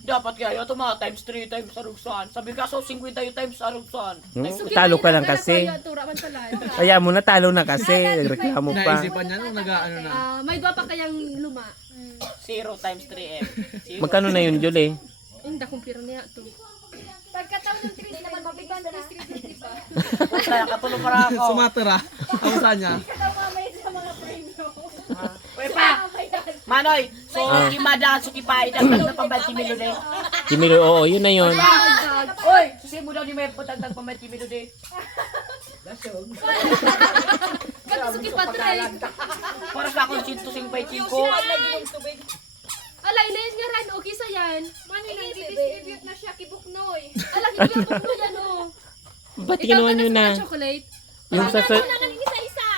Dapat kaya ito mga times 3 times arugsan. Sabi ka, so 50 yung times arugsan. Talo ka lang kasi. Kaya mo na talo na kasi. Reklamo pa. Naisipan niya nung nag-ano na. May dua pa kayang luma. 0 times 3M. Magkano na yun, Julie? Hindi kumpira niya to. Pagkataon ng 3 naman mabigan na 350 pa. Kaya katulong para ako. Sumatera. Ang sa niya. Ikaw mamay sa mga premyo. Uy pa! Manoy, so kimada so kipay na pambal kimilo de. Kimilo, oo, yun na yun. Uy, susi mo daw ni may putang pambal kimilo de. Pagkasuki pa tray. Para sa akong 155. Ala, ilayan nga ran, okay sa yan. Mano nang distribute na siya kibuknoy. Ala, kaya ko yan oh. Ba't ginawa nyo na? Chocolate. Yung sa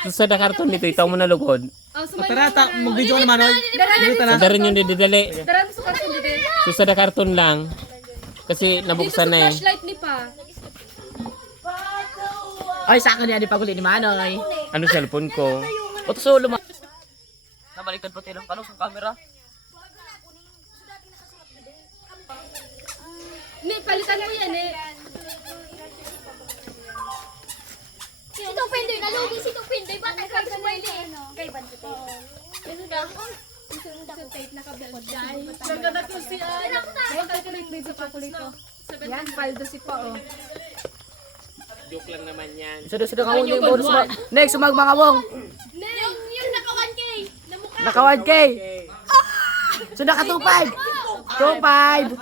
Isa-isa. karton nito, itaw mo na lugod. Oh, so Tara, mag-video ka naman, oy. Dito na. Sa rin yung didali. Daran sa karton dito. So sa karton lang. Kasi nabuksan na eh. Flashlight ni pa. Ay, sa akin yan, ipaguli ni Manoy. Ano cellphone ko? O, so luma. Nabaliktad pati lang palo sa camera. Ni, palitan mo yan eh. Si Tong Pendoy, nalugi si Tong Pendoy. Ba't ay kag sa Pendoy? Kay ban si Tong. Sa tape nakabukod dyan. Ganda ko siya. Ayun, calculate mo sa chocolate ko. Yan, paldo si pa oh. Joke lang naman yan. Sudo-sudo ka yung bonus mo. Next, sumag mga wong. Yung naka 1K. Namukha. Naka 1K. So naka 25. 25.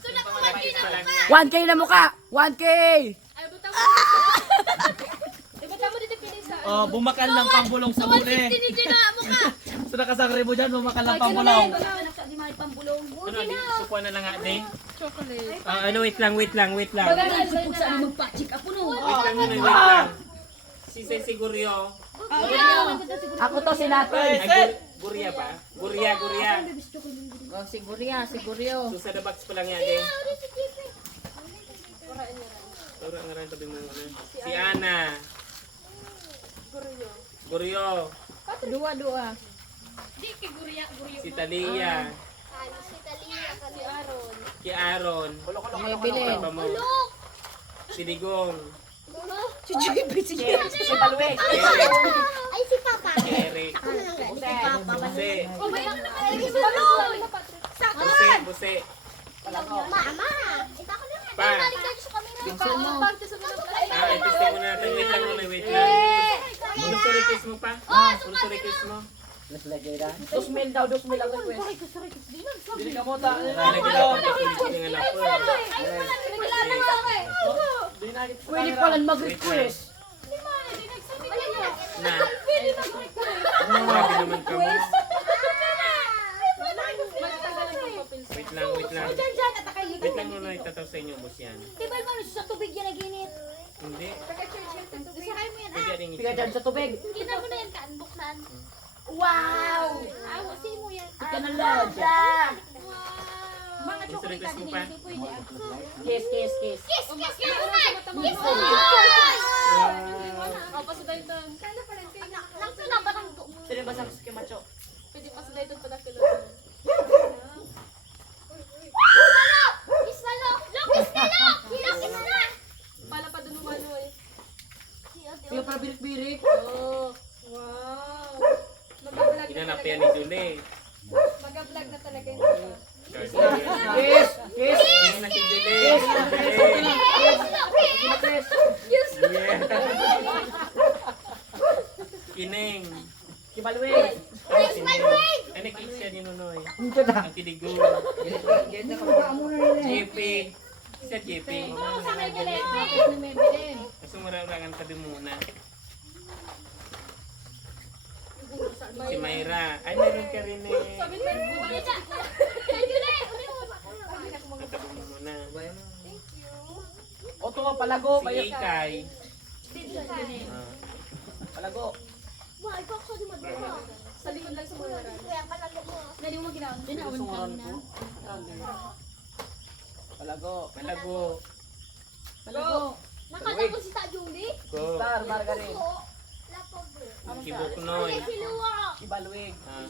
So naka 1K na mukha. 1K na mukha. 1K. Ay, butang mo. Butang mo dito pinisa. Oh, bumakal lang pambulong sa muli. Hindi na mukha. So nakasangre mo dyan, bumakal lang pambulong. Di man pambulong. Ano, di sukuan na lang ate? Chocolate. Ano, wait lang. Wait lang. Wait lang lang. Si Siguryo. Ako to si Nathan. Ay, Gurya ba? Gurya. Oh, siguryo. So sa the box pa lang yan eh. Tura nga rin tabi mo ano. Si Ana. Guryo. Dua. Di kay Gurya. Si Talia. Si Talia kasi Aaron. Si Aaron. May bilin. Papa mo. Si Digong. Si Palwe. Ay, si Papa. Si Eric. Buse. Oh, may ako naman ay si Baloy. Buse. Mama. Ito ako naman. Pa. Balik tayo sa camera. Testing mo natin. Wait lang. Gusto request mo pa? Gusto request mo? 2,000 daw, 2,000 ang request. Dili ka mo ta. Pwede pa lang mag-request. Na. Grabe naman ka mo. Wait lang. Wait lang muna itataw sa inyo, boss yan. Tibay mo sa tubig yan naginit. Hindi. Isakay mo yan. Pwede rin Piga dyan sa tubig. Kita mo na yan kaan buksan. Wow! Wasi mo yan. Ika na lang. Mga Gusto request mo pa? Kiss. Kiss! Kiss! Kiss! Kiss! Oh, pasuday ito. Nang sinabat ang Sino ba sa kimacho? Pwede pasuday ito pala kilo. Kiss na lo! Kiss na lo! Kiss na! Pala pa dun umano eh. Piga para birik-birik. Oh. Wow. Mag-vlog na Hinanap talaga. yan ni Julie. Mag-vlog na talaga yun. Kiss. Yan na si Julie. Kiss. Yeah. Kining. Kibalwe. Ay, nakik siya ni Nunoy. Ito na. Ang Tidigo. JP. Siya JP. Gusto mararangan tabi muna. Si Mayra. Ay, meron ka rin eh. Natabi mo muna. O to nga palago. Si Ikay. Palago. Sa likod lang sa mga naran. Nadi mo ginawa. Sunguran ko. Palago. Malago. Palago. Nakatago si Ta Julie. Go. Star, Margaret. Kibuknoy. Siluwa. Kibalwig. Ha?